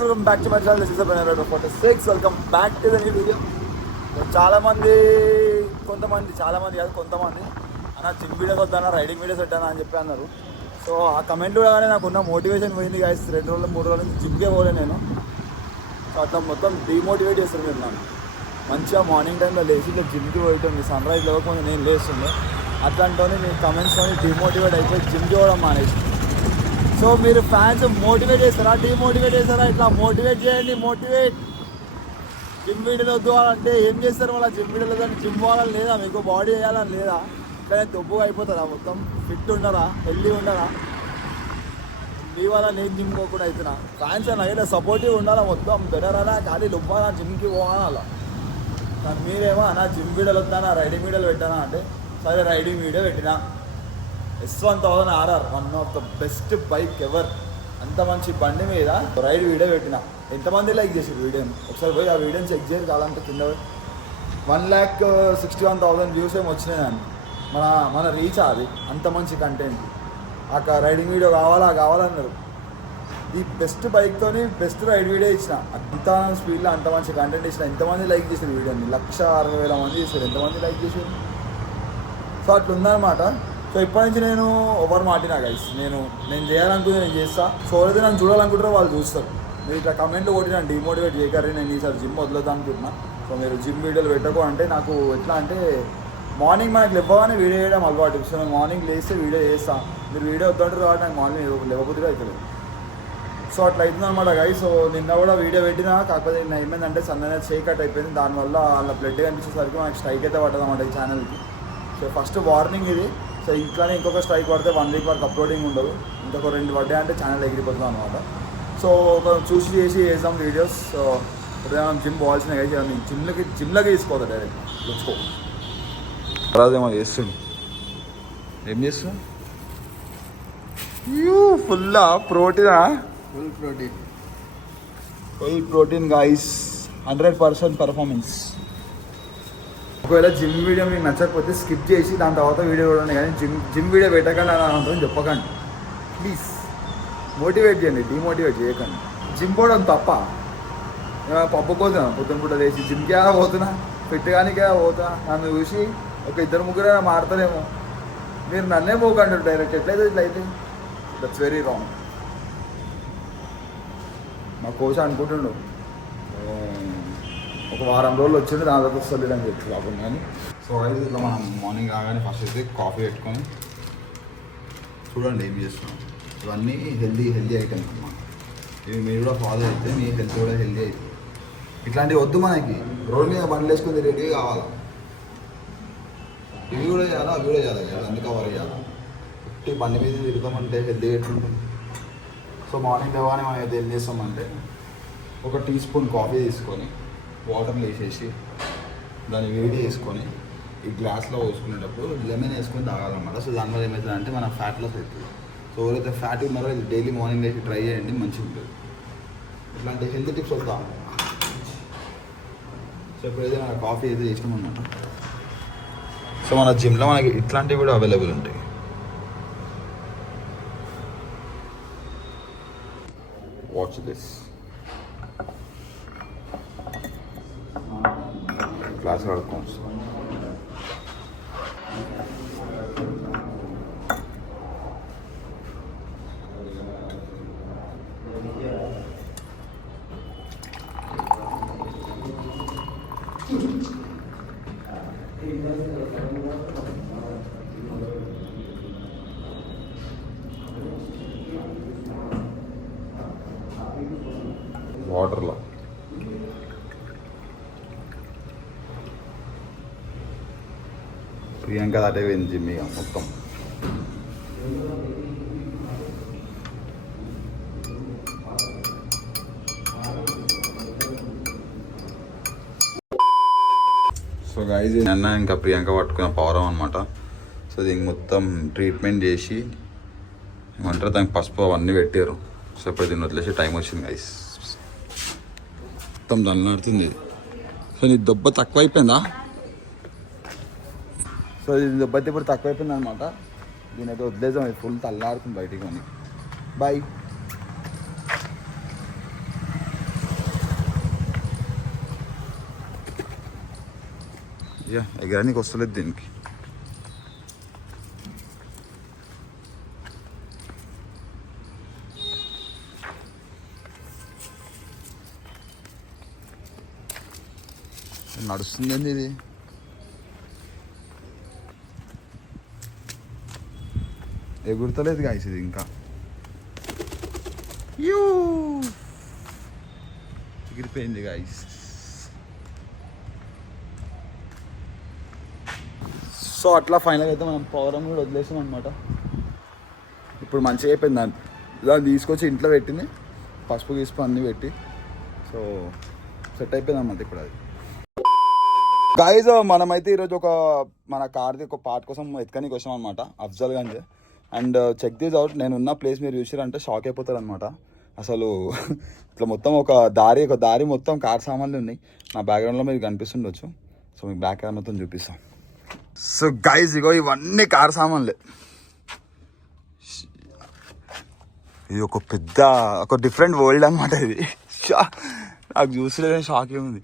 Welcome back to my channel. This is a 46. Welcome back to the new video. కొంతమంది కాదు కొంతమంది అన్న gym videos వద్దానా riding videos పెట్టానా అని చెప్పి అన్నారు. సో ఆ కమెంట్ కూడా కానీ నాకున్న మోటివేషన్ పోయింది గాయస్. 2 రోజులు 3 రోజుల నుంచి జిమ్కే పోలేదు నేను. సో అట్లా మొత్తం డిమోటివేట్ చేస్తారు మీరు నన్ను. మంచిగా మార్నింగ్ టైంలో లేచి ఇట్లా జిమ్కి పోయటం, సన్ రైజ్ లేకపోతే నేను లేస్తుండే. అట్లాంటి మీ కమెంట్స్తో డిమోటివేట్ అయిపోయి జిమ్కి పోవడం మానేసి. సో మీరు ఫ్యాన్స్ మోటివేట్ చేస్తారా, డిమోటివేట్ చేస్తారా? ఇట్లా మోటివేట్ చేయండి. జిమ్ వీడియోలు వద్దు అంటే ఏం చేస్తారు మళ్ళీ? జిమ్ వీడియోలు వద్దని జిమ్ పోవాలని లేదా? మీకు బాడీ వేయాలని లేదా? ఇట్లనే దొబ్బుగా అయిపోతారా? మొత్తం ఫిట్ ఉండరా, హెల్దీ ఉండరా? మీ వల్ల నేను జిమ్ పోకుండా అవుతున్నా. ఫ్యాన్స్ అన్న సపోర్టివ్ ఉండాలా, మొత్తం బెటరాలా, ఖాళీ దుబ్బాలా, జిమ్కి పోవాలా అలా. కానీ మీరేమో అన్న జిమ్ వీడియోలు వద్దానా, రైడింగ్ వీడియోలు పెట్టానా అంటే సరే రైడింగ్ వీడియో పెట్టినా. S1000RR, one of the best bike ever. అంత మంచి బండి మీద రైడ్ వీడియో పెట్టిన. ఎంతమంది లైక్ చేసారు వీడియోని? ఒకసారి పోయి ఆ వీడియోని చెక్ చేయరు కావాలంటే కింద 1,61,000 వ్యూస్ ఏమి వచ్చినాయి దాన్ని. మన రీచ్ అది. అంత మంచి కంటెంట్. ఆ రైడింగ్ వీడియో కావాలన్నారు. ఈ బెస్ట్ బైక్తోని బెస్ట్ రైడ్ వీడియో ఇచ్చిన. అంత స్పీడ్లో అంత మంచి కంటెంట్ ఇచ్చిన. ఎంతమంది లైక్ చేసారు వీడియోని? 1,60,000 మంది చేశారు. ఎంతమంది లైక్ చేశారు? సో అట్లా ఉందన్నమాట. సో ఇప్పటి నుంచి నేను ఎవరు మాటినా గైస్, నేను చేయాలనుకుంటే నేను చేస్తా. సో ఎవరైతే నన్ను చూడాలనుకుంటారో వాళ్ళు చూస్తారు. మీరు ఇట్లా కమెంట్లు కొట్టి నన్ను డిమోటివేట్ చేయకర్రీ నేను ఈసారి జిమ్ వదిలేద్దాం అనుకుంటున్నా. సో మీరు జిమ్ వీడియోలు పెట్టకు అంటే నాకు ఎట్లా అంటే మార్నింగ్ మనకు లేవగానే వీడియో చేయడం అలవాటు. సో నేను మార్నింగ్ లేస్తే వీడియో చేస్తాను. మీరు వీడియో వద్దంటారు కాబట్టి నాకు మార్నింగ్ లేవబుద్ధిగా అవుతుంది. సో అట్లా అవుతుంది అనమాట గైస్. సో నిన్న కూడా వీడియో పెట్టినా, కాకపోతే నిన్న ఏమైందంటే సన్ననే కట్ అయిపోయింది. దానివల్ల వాళ్ళ బ్లడ్ కనిపించేసరికి మనకి స్ట్రైక్ అయితే పట్టదన్నమాట ఈ ఛానల్కి. సో ఫస్ట్ వార్నింగ్ ఇది. సో ఇంట్లోనే ఇంకొక స్ట్రైక్ పడితే 1 వీక్ వరకు అప్లోడింగ్ ఉండదు. ఇంకొక 2 పడ్డాయి అంటే ఛానల్ ఎగిరిపోతుంది అనమాట. సో ఒక చూసి చేసాం వీడియోస్. సో మనం జిమ్ పోవాల్సిన జిమ్లకి తీసుకోవద్దు, డైరెక్ట్ వచ్చుకో. అదేమో చేస్తుంది. ఏం చేస్తుంది? Full protein guys. 100% పర్ఫార్మెన్స్. ఒకవేళ జిమ్ వీడియో మీకు నచ్చకపోతే స్కిప్ చేసి దాని తర్వాత వీడియో చూడండి. కానీ జిమ్ వీడియో పెట్టకండి అని అంటాం చెప్పకండి ప్లీజ్. మోటివేట్ చేయండి, డిమోటివేట్ చేయకండి. జిమ్ పోవడం తప్ప? పప్పు పోతున్నా పొద్దున పూట వేసి జిమ్కే పోతున్నా, పెట్టగానికే పోతున్నా. నన్ను చూసి ఒక 2-3 మారుతారేమో. మీరు నన్నే పోకండి డైరెక్ట్. ఎట్లయితే ఇట్లయితే దట్స్ వెరీ రాంగ్. మా కోచ్ అనుకుంటుండు ఒక వారం రోజులు వచ్చింది నా దగ్గర వస్తుంది అని చెప్పి కాకుండా. కానీ సో అయితే ఇట్లా మనం మార్నింగ్ రాగానే ఫస్ట్ అయితే కాఫీ పెట్టుకొని చూడండి ఏం చేస్తున్నాం. ఇవన్నీ హెల్దీ ఐటమ్స్ అన్నమాట. ఇవి మీరు కూడా ఫాలో అయితే మీ హెల్త్ కూడా హెల్దీ అవుతుంది. ఇట్లాంటివి వద్దు మనకి. రోడ్ మీద బండ్లు వేసుకొని రెడీ కావాలా. ఇవి కూడా చేయాలా, అవి కూడా చేయాలి కదా, అన్ని కవర్ చేయాలి. బండి మీద తిరుగుతామంటే హెల్దీ ఎట్లుంటుంది. సో మార్నింగ్ లేవగానే మనం అయితే ఏం చేస్తామంటే ఒక టీ స్పూన్ కాఫీ తీసుకొని వాటర్లో వేసేసి దాన్ని వేడి చేసుకొని ఈ గ్లాస్లో పోసుకునేటప్పుడు లెమన్ వేసుకొని తాగాలన్నమాట. సో దానివల్ల ఏమవుతుందంటే మన ఫ్యాట్ లాస్ అవుతుంది. సో ఎవరైతే ఫ్యాట్ ఉన్నారో ఇది డైలీ మార్నింగ్ వేసి ట్రై చేయండి, మంచిగా ఉంటుంది. ఇట్లాంటి హెల్త్ టిప్స్ వద్దాం. సో ఇప్పుడైతే మన కాఫీ అయితే చేసినాం అన్నమాట. సో మన జిమ్లో మనకి ఇట్లాంటివి కూడా అవైలబుల్ ఉంటాయి. Watch this. క్లాస్ ఆడుకోవచ్చు. వాటర్లో ప్రియాంక అటే పోయింది జిమ్ ఇక మొత్తం. సో గైజ్ నిన్న ఇంకా ప్రియాంక పట్టుకున్న పవరం అనమాట. సో దీనికి మొత్తం ట్రీట్మెంట్ చేసి ఏమంటారు దానికి పసుపు అవన్నీ పెట్టారు. సో ఇప్పుడు దీన్ని వదిలేసి టైం వచ్చింది గైస్. మొత్తం దన్నాడుతుంది. సో నీ దెబ్బ తక్కువ అయిపోయిందా? సో ఇది దెబ్బ ఇప్పుడు తక్కువ అయిపోయింది అనమాట. దీని అయితే వదిలేసాం. ఇది ఫుల్ తల్లాడుతుంది బయటికి. బాయ్. ఇక ఎగరానికి వస్తలేదు దీనికి. నడుస్తుందండి ఇది. ఎగురుతలేదు గాయస్ ఇది ఇంకా. ఎగిరిపోయింది గాయస్. సో అట్లా ఫైనల్ అయితే మనం పౌరం కూడా వదిలేసాం అనమాట. ఇప్పుడు మంచిగా అయిపోయింది. దాన్ని తీసుకొచ్చి ఇంట్లో పెట్టింది, పసుపు గీసుపు అన్నీ పెట్టి. సో సెట్ అయిపోయింది అన్నమాట ఇప్పుడు అది. గాయస్ మనమైతే ఈరోజు మన కార్ది ఒక పార్ట్ కోసం ఎత్తుకనికి వచ్చాం అనమాట Afzalgunj. And check this out. నేను ఉన్న ప్లేస్ మీరు చూసారంటే షాక్ అయిపోతారు అనమాట. అసలు ఇట్లా మొత్తం ఒక దారి మొత్తం కార్ సామాన్లు ఉన్నాయి. నా బ్యాక్గ్రౌండ్లో మీకు కనిపిస్తుండొచ్చు. సో మీకు బ్యాక్గ్రౌండ్ మొత్తం చూపిస్తాం. సో గైజ్ ఇగో ఇవన్నీ కార్ సామాన్లే. ఇది ఒక డిఫరెంట్ వరల్డ్ అనమాట ఇది. నాకు చూసలే షాక్ ఏముంది.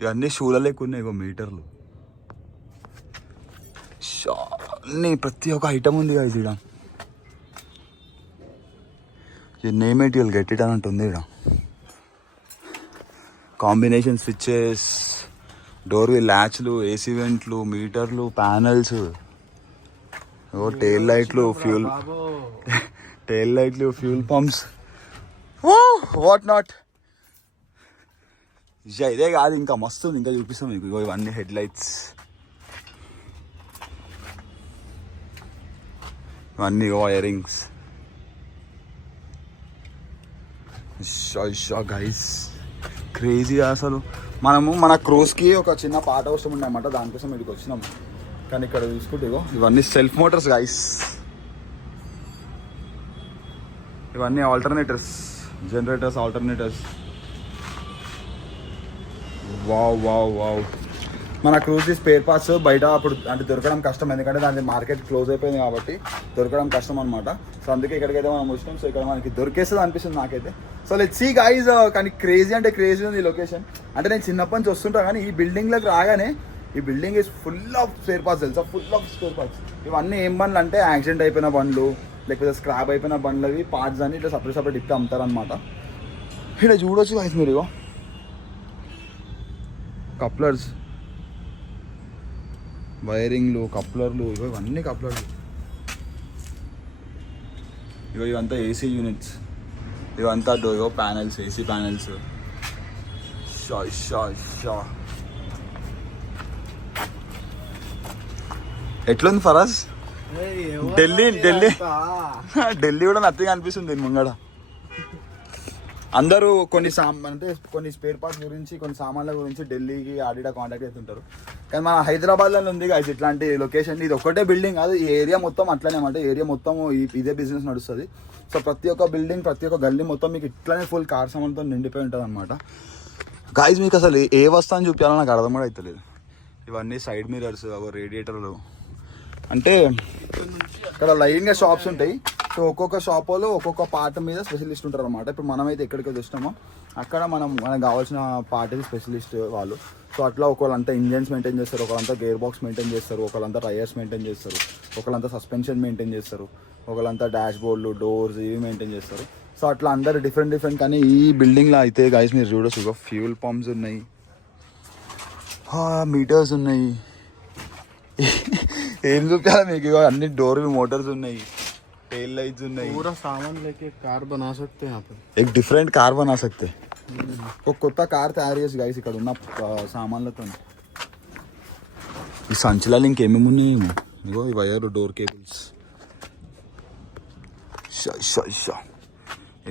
ఇవన్నీ షూల లెక్క ఉన్నాయి. ఇగో మీటర్లు అన్నీ ప్రతి ఒక్క ఐటమ్ ఉంది కదా ఇక్కడ. Name it you'll get it అని ఉంటుంది ఇక్కడ. కాంబినేషన్ స్విచ్చెస్, డోర్ వీల్ ల్యాచ్లు, ఏసీ వెంట్లు, మీటర్లు, ప్యానల్స్, టెయిల్ లైట్లు, ఫ్యూల్ పంప్స్, వాట్ నాట్. ఇదే కాదు ఇంకా మస్తు ఉంది. ఇంకా చూపిస్తాం మీకు. ఇవన్నీ హెడ్ లైట్స్, ఇవన్నీ వైరింగ్స్. గైస్ క్రేజీ అసలు. మన క్రూజ్కి ఒక చిన్న పాట అవసరం ఉండే అన్నమాట. దానికోసం ఇక్కడికి వచ్చినాం. కానీ ఇక్కడ చూసుకుంటే ఇవన్నీ సెల్ఫ్ మోటార్స్ గైస్. ఇవన్నీ ఆల్టర్నేటర్స్, జనరేటర్స్, ఆల్టర్నేటర్స్. వావ్. మన క్రూజ్కి స్పేర్ పార్ట్స్ బయట అప్పుడు అంటే దొరకడం కష్టం. ఎందుకంటే దాని మార్కెట్ క్లోజ్ అయిపోయింది కాబట్టి దొరకడం కష్టం అనమాట. సో అందుకే ఇక్కడికైతే మనం వచ్చినాం. సో ఇక్కడ మనకి దొరికేస్తుంది అనిపిస్తుంది నాకైతే. So let's see guys. కానీ క్రేజీ అంటే క్రేజీ ఉంది ఈ లొకేషన్. అంటే నేను చిన్నప్పటి నుంచి వస్తుంటా కానీ ఈ బిల్డింగ్లోకి రాగానే ఈ building is full of spare parts తెలుసా. Full of spare parts. ఇవన్నీ ఏం బండ్లు అంటే యాక్సిడెంట్ అయిపోయిన బండ్లు, లేకపోతే స్క్రాప్ అయిపోయిన బండ్లు, అవి పార్ట్స్ అని ఇట్లా సపరేట్ ఇట్లా అమ్ముతారనమాట. ఇక్కడ చూడొచ్చు గైస్ మీరు. కప్లర్స్, వైరింగ్లు, కప్లర్లు, ఇవన్నీ కప్లర్లు. ఇవంతా ఏసీ యూనిట్స్. ఇవంతా ప్యానెల్స్, ఏసీ ప్యానెల్స్. ఎట్లుంది ఫరాజ్? ఢిల్లీ కూడా నథింగ్ అనిపిస్తుంది దీని ముంగడ. అందరూ కొన్ని స్పేర్ పార్ట్స్ గురించి, కొన్ని సామాన్ల గురించి ఢిల్లీకి ఆడిడా కాంటాక్ట్ అవుతుంటారు. కానీ మన హైదరాబాద్లో ఉంది కదా ఇట్లాంటి లొకేషన్. ఇది ఒక్కటే బిల్డింగ్ కాదు, ఈ ఏరియా మొత్తం అట్లనే అన్నమాట. ఏరియా మొత్తం ఇదే బిజినెస్ నడుస్తుంది. సో ప్రతి ఒక్క బిల్డింగ్, ప్రతి ఒక్క గల్లీ మొత్తం మీకు ఇట్లానే ఫుల్ కార్ సామాన్తో నిండిపోయి ఉంటుంది అనమాట. గాయస్ మీకు అసలు ఏ వస్తువుని చూపించాలో నాకు అర్థం కూడా అవుతలేదు. ఇవన్నీ సైడ్ మిరర్స్, రేడియేటర్లు. అంటే ఇక్కడ లైన్గా షాప్స్ ఉంటాయి. సో ఒక్కొక్క షాప్ వాళ్ళు ఒక్కొక్క పార్ట్ మీద స్పెషలిస్ట్ ఉంటారు అనమాట. ఇప్పుడు మనమైతే ఎక్కడికి వస్తున్నామో అక్కడ మనకు కావాల్సిన పార్ట్ స్పెషలిస్ట్ వాళ్ళు. సో అట్లా ఒకళ్ళంతా ఇంజన్స్ మెయింటైన్ చేస్తారు, ఒకళ్ళంతా గేర్ బాక్స్ మెయింటైన్ చేస్తారు, ఒకళ్ళంతా టైర్స్ మెయింటైన్ చేస్తారు, ఒకళ్ళంతా సస్పెన్షన్ మెయింటైన్ చేస్తారు, ఒకళ్ళంతా డాష్ బోర్డులు, డోర్స్ ఇవి మెయింటైన్ చేస్తారు. సో అట్లా అందరు డిఫరెంట్. కానీ ఈ బిల్డింగ్లో అయితే గైస్ మీరు చూడొచ్చు ఫ్యూల్ పంప్స్ ఉన్నాయి, మీటర్స్ ఉన్నాయి. ఏం చూపించాలి మీకు? అన్ని డోర్ మోటార్స్ ఉన్నాయి, टेल लाइट्स ఉన్నాయి. पूरा सामान लेके कार बना सकते हैं यहाँ पे. एक डिफरेंट कार बना सकते हैं. ఒక కొత్త కార్ తయారు చేసి గైస్ ఇక్కడ ఉన్న సామాన్లతో. ఈ సంచులలో ఇంకేమేమి ఉన్నాయి? ఇగో ఈ వైర్, డోర్ కేబుల్స్,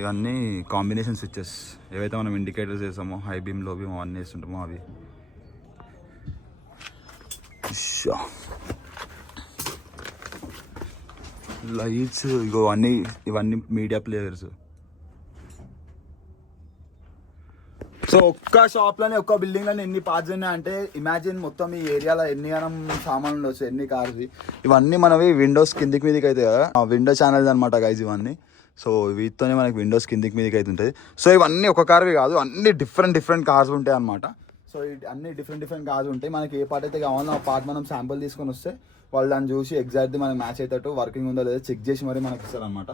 ఇవన్నీ కాంబినేషన్ స్విచ్చెస్. ఏవైతే మనం ఇండికేటర్స్ వేసామో, హై బీమ్, లో బీమ్ అవన్నీ వేస్తుంటామో అవి. లైట్స్, ఇవన్నీ మీడియా ప్లేయర్స్. సో ఒక్క షాప్లోనే, ఒక్క బిల్డింగ్లోనే ఎన్ని పార్ట్స్ ఉన్నాయంటే ఇమాజిన్ మొత్తం ఈ ఏరియాలో ఎన్ని గణం సామాన్లు ఉండొచ్చు, ఎన్ని కార్స్. ఇవన్నీ మనవి విండోస్ కిందికి మీదకి అయితే కదా, విండో ఛానల్స్ అనమాట గైజ్ ఇవన్నీ. సో వీటితోనే మనకి విండోస్ కిందికి మీదకి అయితే ఉంటుంది. సో ఇవన్నీ ఒక కార్వి కాదు, అన్ని డిఫరెంట్ కార్స్ ఉంటాయి అనమాట. సో అన్ని డిఫరెంట్ కార్స్ ఉంటాయి. మనకి ఏ పార్ట్ అయితే కావాలో ఆ పార్ట్ మనం శాంపుల్ తీసుకొని వస్తే వాళ్ళు దాన్ని చూసి ఎగ్జాక్ట్లీ మనకి మ్యాచ్ అయ్యేటట్టు వర్కింగ్ ఉందో లేదో చెక్ చేసి మరి మనకి ఇస్తారు అనమాట.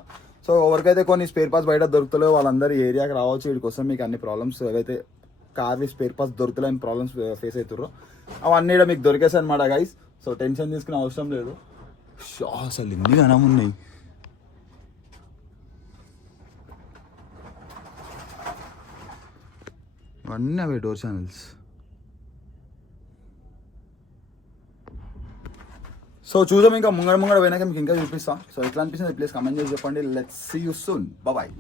సో ఎవరికైతే కొన్ని స్పేర్ పార్ట్స్ బయట దొరుకుతలేవు వాళ్ళందరూ ఏరియాకి రావచ్చు. వీటి కోసం మీకు అన్ని ప్రాబ్లమ్స్ ఏవైతే కార్వి స్పేర్ పార్ట్స్ దొరుకుతలేని ప్రాబ్లమ్స్ ఫేస్ అవుతారో అవన్నీ కూడా మీకు దొరికేసాయి అనమాట గైస్. సో టెన్షన్ తీసుకునే అవసరం లేదు. అసలు ఎన్ని గణం ఉన్నాయి. ఇవన్నీ అవి డోర్ ఛానల్స్. సో చూద్దాం ఇంకా ముంగడ పోయినాక మీకు ఇంకా చూపిస్తాం. సో ఎట్లా అనిపిస్తుంది ప్లీజ్ కమెంట్ చేసి చెప్పండి. Let's see you soon. Bye.